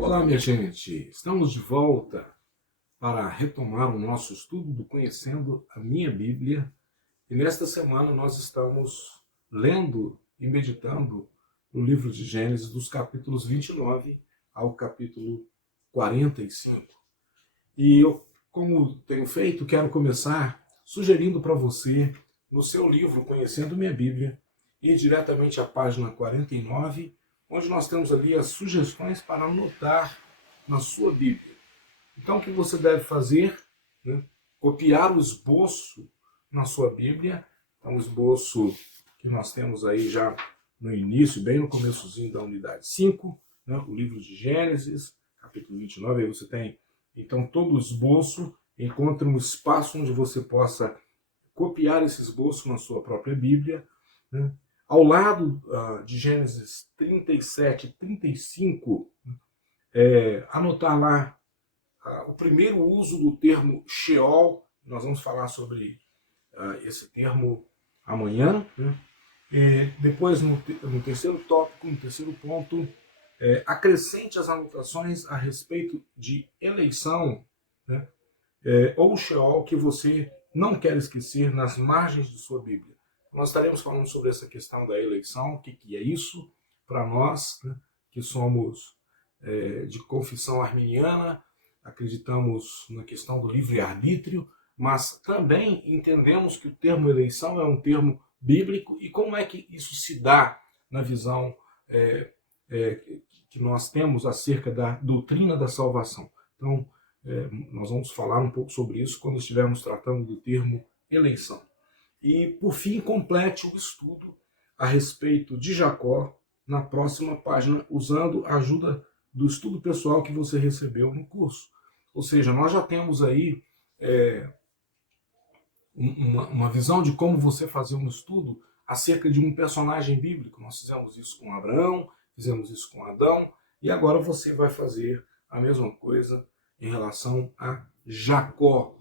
Olá, minha gente! Estamos de volta para retomar o nosso estudo do Conhecendo a Minha Bíblia. E nesta semana nós estamos lendo e meditando no livro de Gênesis, dos capítulos 29 ao capítulo 45. E eu, como tenho feito, quero começar sugerindo para você, no seu livro Conhecendo Minha Bíblia, ir diretamente à página 49, onde nós temos ali as sugestões para anotar na sua Bíblia. Então, o que você deve fazer? Né? Copiar o esboço na sua Bíblia. Então, o esboço que nós temos aí já no início, bem no começozinho da unidade 5, né? O livro de Gênesis, capítulo 29, aí você tem, então, todo o esboço. Encontre um espaço onde você possa copiar esse esboço na sua própria Bíblia, né? Ao lado de Gênesis 37 e 35, anotar lá o primeiro uso do termo Sheol. Nós vamos falar sobre esse termo amanhã, né? Depois, no terceiro tópico, no terceiro ponto, acrescente as anotações a respeito de eleição, né? Ou Sheol, que você não quer esquecer nas margens de sua Bíblia. Nós estaremos falando sobre essa questão da eleição, o que é isso para nós, né, que somos de confissão arminiana, acreditamos na questão do livre-arbítrio, mas também entendemos que o termo eleição é um termo bíblico e como é que isso se dá na visão que nós temos acerca da doutrina da salvação. Então, nós vamos falar um pouco sobre isso quando estivermos tratando do termo eleição. E, por fim, complete o estudo a respeito de Jacó na próxima página, usando a ajuda do estudo pessoal que você recebeu no curso. Ou seja, nós já temos aí uma visão de como você fazer um estudo acerca de um personagem bíblico. Nós fizemos isso com Abraão, fizemos isso com Adão, e agora você vai fazer a mesma coisa em relação a Jacó,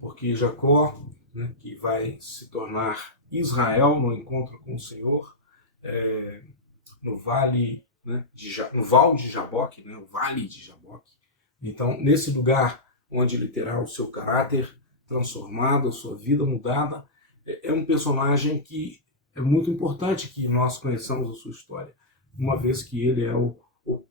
porque Jacó, né, que vai se tornar Israel no encontro com o Senhor, no vale, né, no Val de Jaboque, né, o Vale de Jaboque. Então, nesse lugar onde ele terá o seu caráter transformado, a sua vida mudada, é um personagem que é muito importante que nós conheçamos a sua história, uma vez que ele é o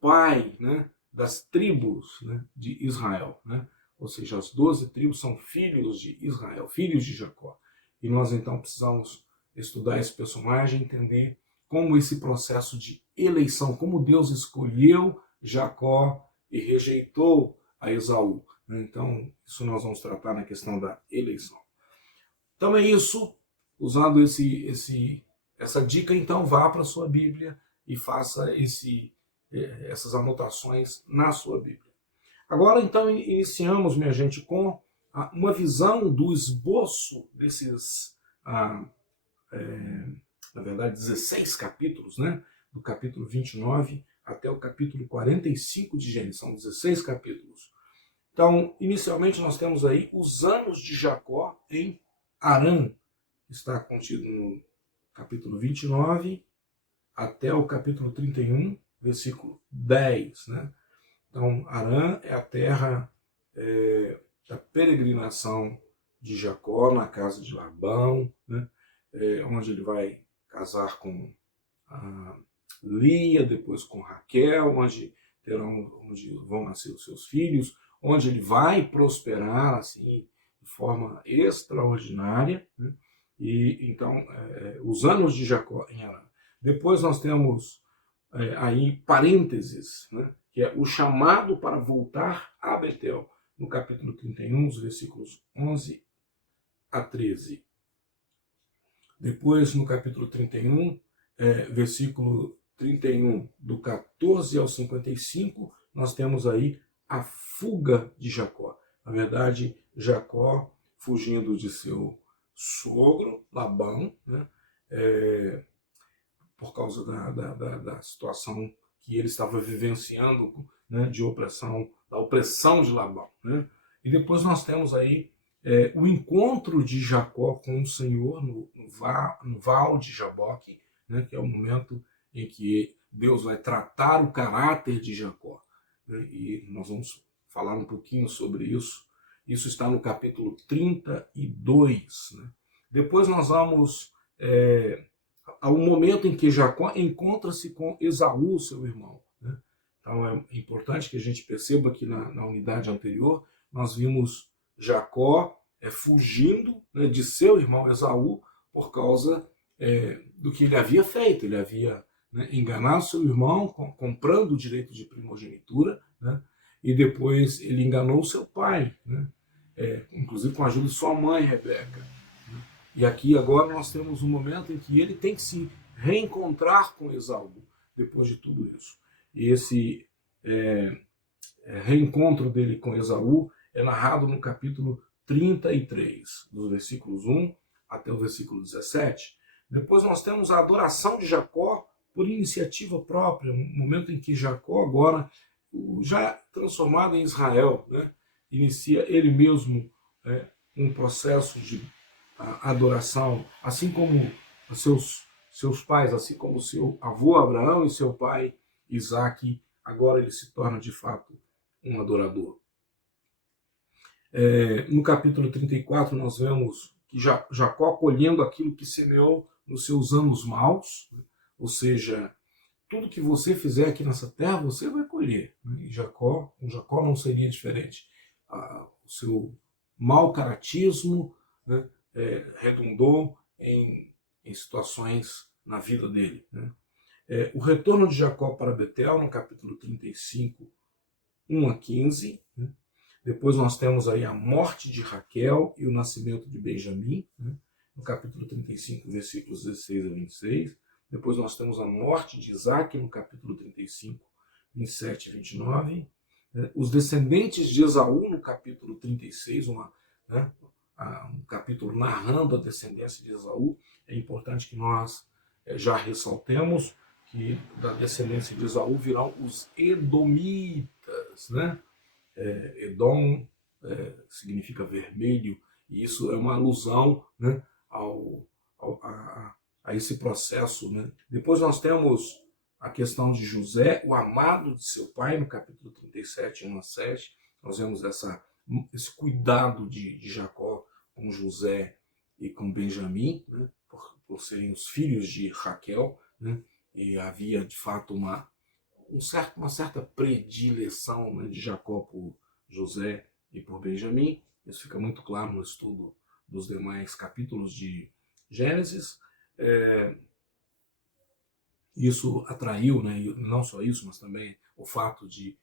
pai, né, das tribos, né, de Israel, né? Ou seja, as 12 tribos são filhos de Israel, filhos de Jacó. E nós então precisamos estudar esse personagem, entender como esse processo de eleição, como Deus escolheu Jacó e rejeitou a Esaú. Então, isso nós vamos tratar na questão da eleição. Então é isso. Usando essa dica, então vá para a sua Bíblia e faça essas anotações na sua Bíblia. Agora, então, iniciamos, minha gente, com uma visão do esboço desses, na verdade, 16 capítulos, né? Do capítulo 29 até o capítulo 45 de Gênesis. São 16 capítulos. Então, inicialmente, nós temos aí os anos de Jacó em Harã. Está contido no capítulo 29 até o capítulo 31, versículo 10, né? Então, Harã é a terra da peregrinação de Jacó na casa de Labão, né? Onde ele vai casar com Lia, depois com Raquel, onde vão nascer os seus filhos, onde ele vai prosperar assim de forma extraordinária, né? E então os anos de Jacó em Harã. Depois nós temos aí parênteses, né? Que é o chamado para voltar a Betel, no capítulo 31, os versículos 11 a 13. Depois, no capítulo 31, versículo 31, do 14 ao 55, nós temos aí a fuga de Jacó. Na verdade, Jacó fugindo de seu sogro, Labão, né? Por causa da situação que ele estava vivenciando, né, da opressão de Labão, né? E depois nós temos aí o encontro de Jacó com o Senhor no Val de Jaboque, né, que é o momento em que Deus vai tratar o caráter de Jacó. Né, e nós vamos falar um pouquinho sobre isso. Isso está no capítulo 32. Né? Depois nós vamos ao momento em que Jacó encontra-se com Esaú, seu irmão. Né? Então é importante que a gente perceba que na unidade anterior nós vimos Jacó fugindo, né, de seu irmão Esaú por causa do que ele havia feito. Ele havia, né, enganado seu irmão comprando o direito de primogenitura, né, e depois ele enganou seu pai, né, inclusive com a ajuda de sua mãe, Rebeca. Né. E aqui agora nós temos um momento em que ele tem que se reencontrar com Esaú depois de tudo isso. E esse reencontro dele com Esaú é narrado no capítulo 33, dos versículos 1 até o versículo 17. Depois nós temos a adoração de Jacó por iniciativa própria, um momento em que Jacó, agora já transformado em Israel, né, inicia ele mesmo um processo de adoração, assim como seus pais, assim como seu avô Abraão e seu pai Isaque, agora ele se torna de fato um adorador. No capítulo 34 nós vemos que Jacó colhendo aquilo que semeou nos seus anos maus, né? Ou seja, tudo que você fizer aqui nessa terra você vai colher. Né? E com Jacó não seria diferente. O seu mau caratismo, né, redundou em situações na vida dele. Né? O retorno de Jacó para Betel, no capítulo 35, 1 a 15. Né? Depois nós temos aí a morte de Raquel e o nascimento de Benjamim, né? No capítulo 35, versículos 16 a 26. Depois nós temos a morte de Isaque, no capítulo 35, 27 a 29. Os descendentes de Esaú, no capítulo 36, um capítulo narrando a descendência de Esaú. É importante que nós já ressaltemos que da descendência de Esaú virão os Edomitas, né? Edom significa vermelho, e isso é uma alusão, né, a esse processo. Né? Depois nós temos a questão de José, o amado de seu pai, no capítulo 37, 1 a 7. Nós vemos esse cuidado de Jacó com José e com Benjamim, né, por serem os filhos de Raquel, né, e havia de fato uma certa predileção, né, de Jacó por José e por Benjamim. Isso fica muito claro no estudo dos demais capítulos de Gênesis. Isso atraiu, né, não só isso, mas também o fato de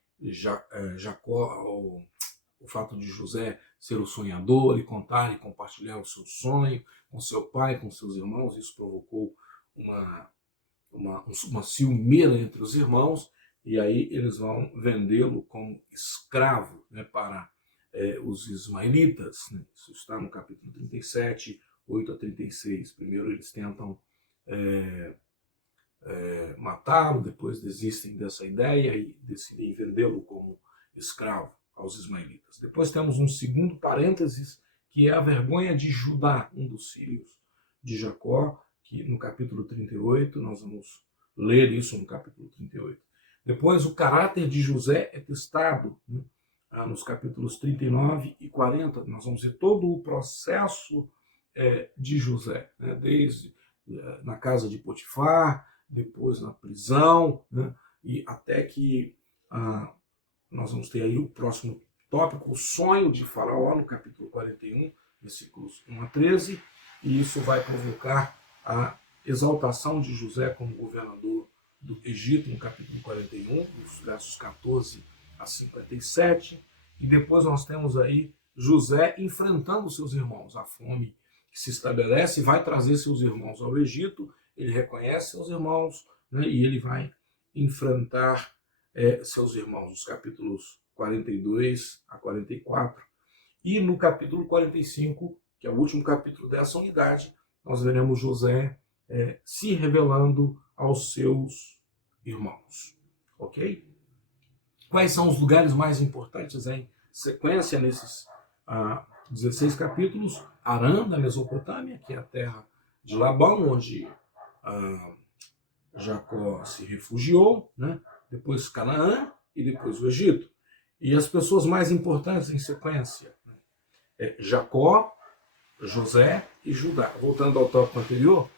o fato de José ser o sonhador e contar e compartilhar o seu sonho com seu pai, com seus irmãos. Isso provocou uma ciumeira entre os irmãos, e aí eles vão vendê-lo como escravo, né, para os ismaelitas. Né? Isso está no capítulo 37, 8 a 36. Primeiro eles tentam matá-lo, depois desistem dessa ideia e decidem vendê-lo como escravo aos ismaelitas. Depois temos um segundo parênteses, que é a vergonha de Judá, um dos filhos de Jacó, que no capítulo 38, nós vamos ler isso no capítulo 38. Depois, o caráter de José é testado, né? Nos capítulos 39 e 40. Nós vamos ver todo o processo de José, né? Desde na casa de Potifar, depois na prisão, né? E até que nós vamos ter aí o próximo tópico, o sonho de Faraó, no capítulo 41, versículos 1 a 13, e isso vai provocar a exaltação de José como governador do Egito, no capítulo 41, dos versos 14 a 57, e depois nós temos aí José enfrentando seus irmãos. A fome que se estabelece vai trazer seus irmãos ao Egito, ele reconhece seus irmãos, né, e ele vai enfrentar seus irmãos, nos capítulos 42 a 44. E no capítulo 45, que é o último capítulo dessa unidade, nós veremos José se revelando aos seus irmãos. Ok? Quais são os lugares mais importantes em sequência nesses 16 capítulos? Harã, da Mesopotâmia, que é a terra de Labão, onde Jacó se refugiou, né? Depois Canaã e depois o Egito. E as pessoas mais importantes em sequência, Jacó, José e Judá. Voltando ao tópico anterior,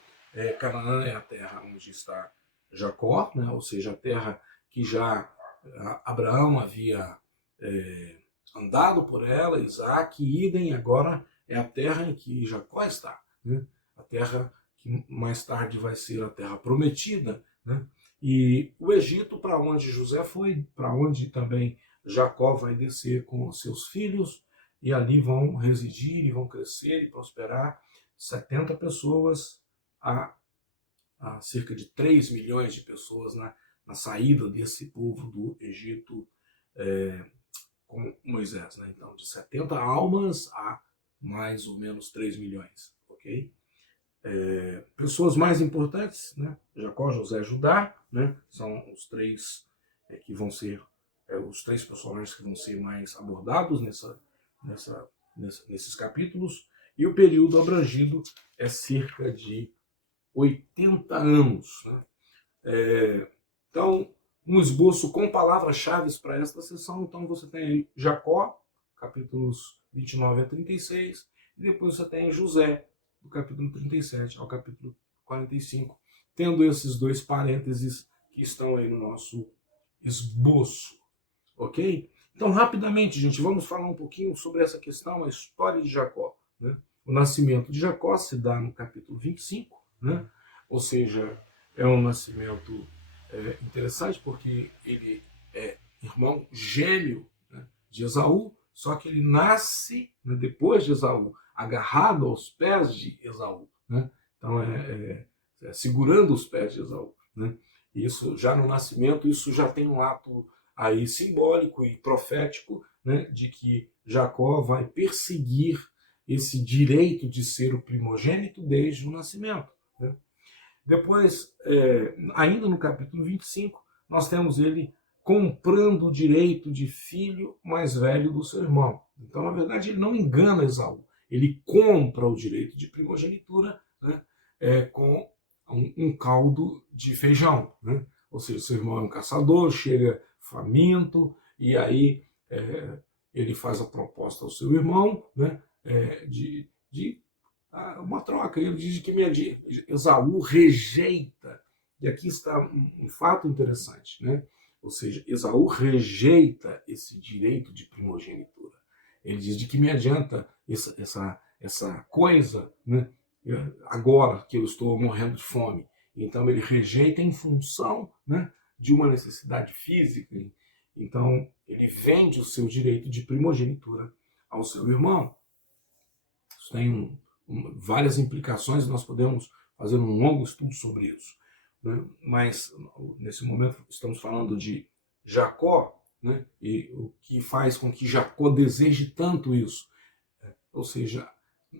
Canaã é a terra onde está Jacó, né? Ou seja, a terra que já Abraão havia andado por ela, Isaac, e idem, agora é a terra em que Jacó está, né? A terra que mais tarde vai ser a terra prometida, né? E o Egito, para onde José foi, para onde também Jacó vai descer com os seus filhos, e ali vão residir e vão crescer e prosperar 70 pessoas a cerca de 3 milhões de pessoas na saída desse povo do Egito com Moisés, né? Então, de 70 almas a mais ou menos 3 milhões, ok? Pessoas mais importantes, né? Jacó, José e Judá, né? São os três que vão ser os três personagens que vão ser mais abordados nesses capítulos, e o período abrangido é cerca de 80 anos. Né? Então, um esboço com palavras-chave para esta sessão. Então, você tem aí Jacó, capítulos 29 a 36, e depois você tem José, do capítulo 37 ao capítulo 45, tendo esses dois parênteses que estão aí no nosso esboço. Ok? Então, rapidamente, gente, vamos falar um pouquinho sobre essa questão, a história de Jacó. Né? O nascimento de Jacó se dá no capítulo 25, né? Ou seja, é um nascimento interessante porque ele é irmão gêmeo, né, de Esaú, só que ele nasce, né, depois de Esaú, agarrado aos pés de Esaú. Né? Então, segurando os pés de Esaú. Né? Isso já no nascimento, isso já tem um ato aí simbólico e profético, né, de que Jacó vai perseguir esse direito de ser o primogênito desde o nascimento. Né? Depois, ainda no capítulo 25, nós temos ele comprando o direito de filho mais velho do seu irmão. Então, na verdade, ele não engana Esaú, ele compra o direito de primogenitura, né, com um caldo de feijão. Né? Ou seja, seu irmão é um caçador, chega faminto, e aí ele faz a proposta ao seu irmão, né, de uma troca. Ele diz que Esaú rejeita, e aqui está um fato interessante, né? Ou seja, Esaú rejeita esse direito de primogenitura. Ele diz: de que me adianta essa coisa, né? Agora que eu estou morrendo de fome. Então ele rejeita em função, né, de uma necessidade física. Então ele vende o seu direito de primogenitura ao seu irmão. Isso tem várias implicações, nós podemos fazer um longo estudo sobre isso. Né? Mas nesse momento estamos falando de Jacó, né? E o que faz com que Jacó deseje tanto isso. Ou seja,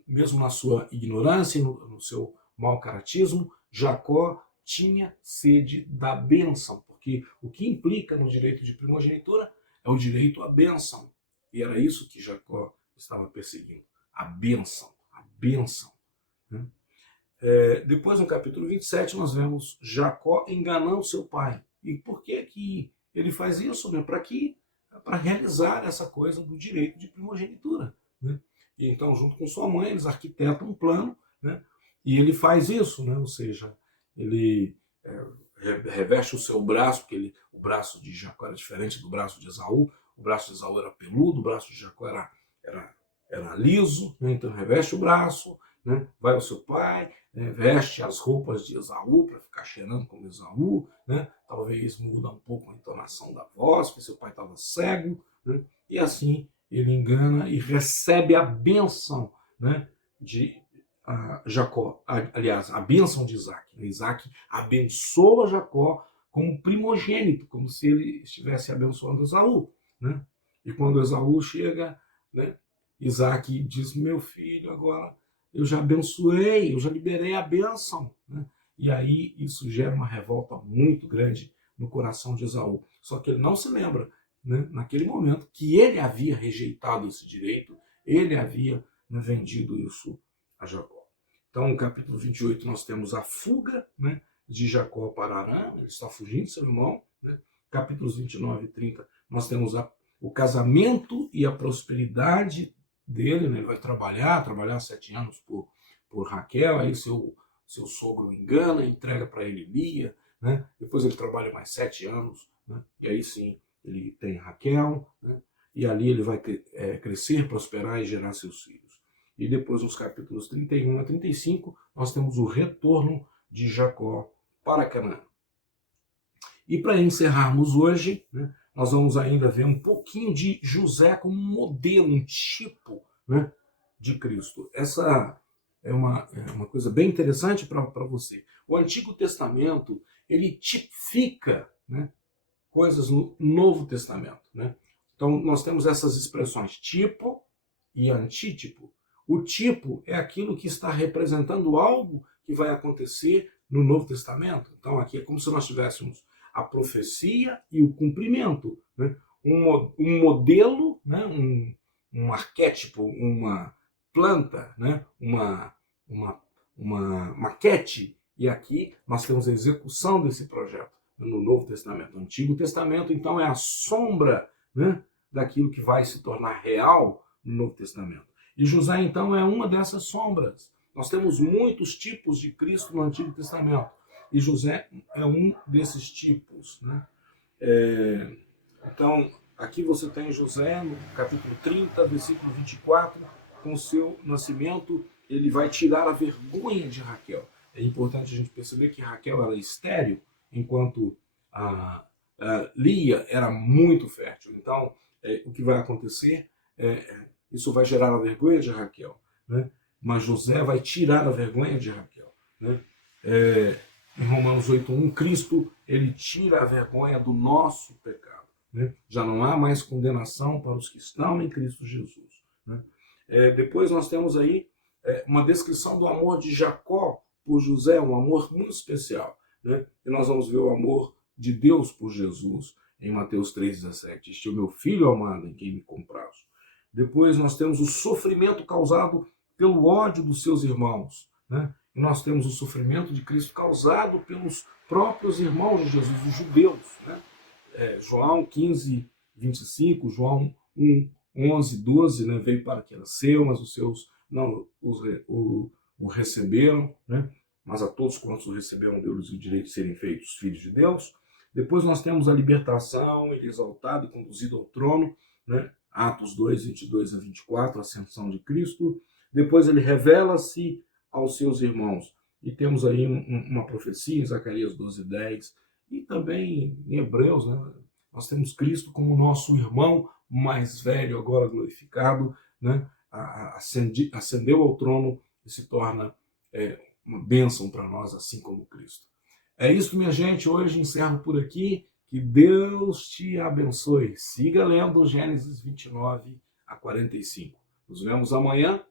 mesmo na sua ignorância, no seu mau caratismo, Jacó tinha sede da bênção, porque o que implica no direito de primogenitura é o direito à bênção. E era isso que Jacó estava perseguindo, a bênção, a bênção. Né? Depois, no capítulo 27, nós vemos Jacó enganando seu pai. E por que que ele faz isso? Né? Para realizar essa coisa do direito de primogenitura. Né? E então, junto com sua mãe, eles arquitetam um plano, né? E ele faz isso, né? Ou seja, ele reveste o seu braço, porque o braço de Jacó era diferente do braço de Esaú. O braço de Esaú era peludo, o braço de Jacó era liso, né? Então reveste o braço, né? Vai ao seu pai, veste as roupas de Esaú para ficar cheirando como Esaú, né? Talvez muda um pouco a entonação da voz, porque seu pai estava cego, né? E assim ele engana e recebe a bênção, né, de Jacó, aliás, a bênção de Isaac. Isaac abençoa Jacó como primogênito, como se ele estivesse abençoando Esaú. Né? E quando Esaú chega, né, Isaac diz: meu filho, agora eu já abençoei, eu já liberei a bênção. Né? E aí isso gera uma revolta muito grande no coração de Esaú. Só que ele não se lembra, né, naquele momento, que ele havia rejeitado esse direito, ele havia, né, vendido isso a Jacó. Então, no capítulo 28, nós temos a fuga, né, de Jacó para Arã, ele está fugindo de seu irmão, né? Capítulos 29 e 30, nós temos o casamento e a prosperidade dele, né? Ele vai trabalhar 7 anos por Raquel, aí seu sogro engana, entrega para ele Lia, né? Depois ele trabalha mais 7 anos, né? E aí sim ele tem Raquel, né? E ali ele vai crescer, prosperar e gerar seus filhos. E depois, nos capítulos 31 a 35, nós temos o retorno de Jacó para Canaã. E para encerrarmos hoje, né, nós vamos ainda ver um pouquinho de José como um modelo, um tipo, né, de Cristo. Essa é uma coisa bem interessante para você. O Antigo Testamento, ele tipifica, né, coisas no Novo Testamento, né? Então, nós temos essas expressões tipo e antítipo. O tipo é aquilo que está representando algo que vai acontecer no Novo Testamento. Então, aqui é como se nós tivéssemos a profecia e o cumprimento, né? Um modelo, né? Um arquétipo, uma planta, né? Uma maquete. E aqui nós temos a execução desse projeto no Novo Testamento. O Antigo Testamento, então, é a sombra, né, daquilo que vai se tornar real no Novo Testamento. E José, então, é uma dessas sombras. Nós temos muitos tipos de Cristo no Antigo Testamento. E José é um desses tipos, né? Então, aqui você tem José, no capítulo 30, versículo 24, com o seu nascimento, ele vai tirar a vergonha de Raquel. É importante a gente perceber que Raquel era estéril, enquanto a Lia era muito fértil. Então, o que vai acontecer, isso vai gerar a vergonha de Raquel, né? Mas José vai tirar a vergonha de Raquel, né? Em Romanos 8:1, Cristo, ele tira a vergonha do nosso pecado, né? Já não há mais condenação para os que estão em Cristo Jesus, né? Depois nós temos aí uma descrição do amor de Jacó por José, um amor muito especial, né? E nós vamos ver o amor de Deus por Jesus em Mateus 3,17. Este é o meu filho amado em quem me comprazo. Depois nós temos o sofrimento causado pelo ódio dos seus irmãos, né? E nós temos o sofrimento de Cristo causado pelos próprios irmãos de Jesus, os judeus, né? João 15:25, João 1:11-12, né? Veio para que era seu, mas os seus não o receberam, né? Mas a todos quantos o receberam, deu-lhes o direito de serem feitos filhos de Deus. Depois nós temos a libertação, ele exaltado e conduzido ao trono, né? Atos 2:22-24, a ascensão de Cristo. Depois ele revela-se aos seus irmãos. E temos aí uma profecia em Zacarias 12:10, e também em Hebreus, né? Nós temos Cristo como nosso irmão mais velho, agora glorificado, né? Ascendeu ao trono e se torna uma bênção para nós, assim como Cristo. É isso, minha gente. Hoje encerro por aqui. Que Deus te abençoe. Siga lendo Gênesis 29 a 45. Nos vemos amanhã.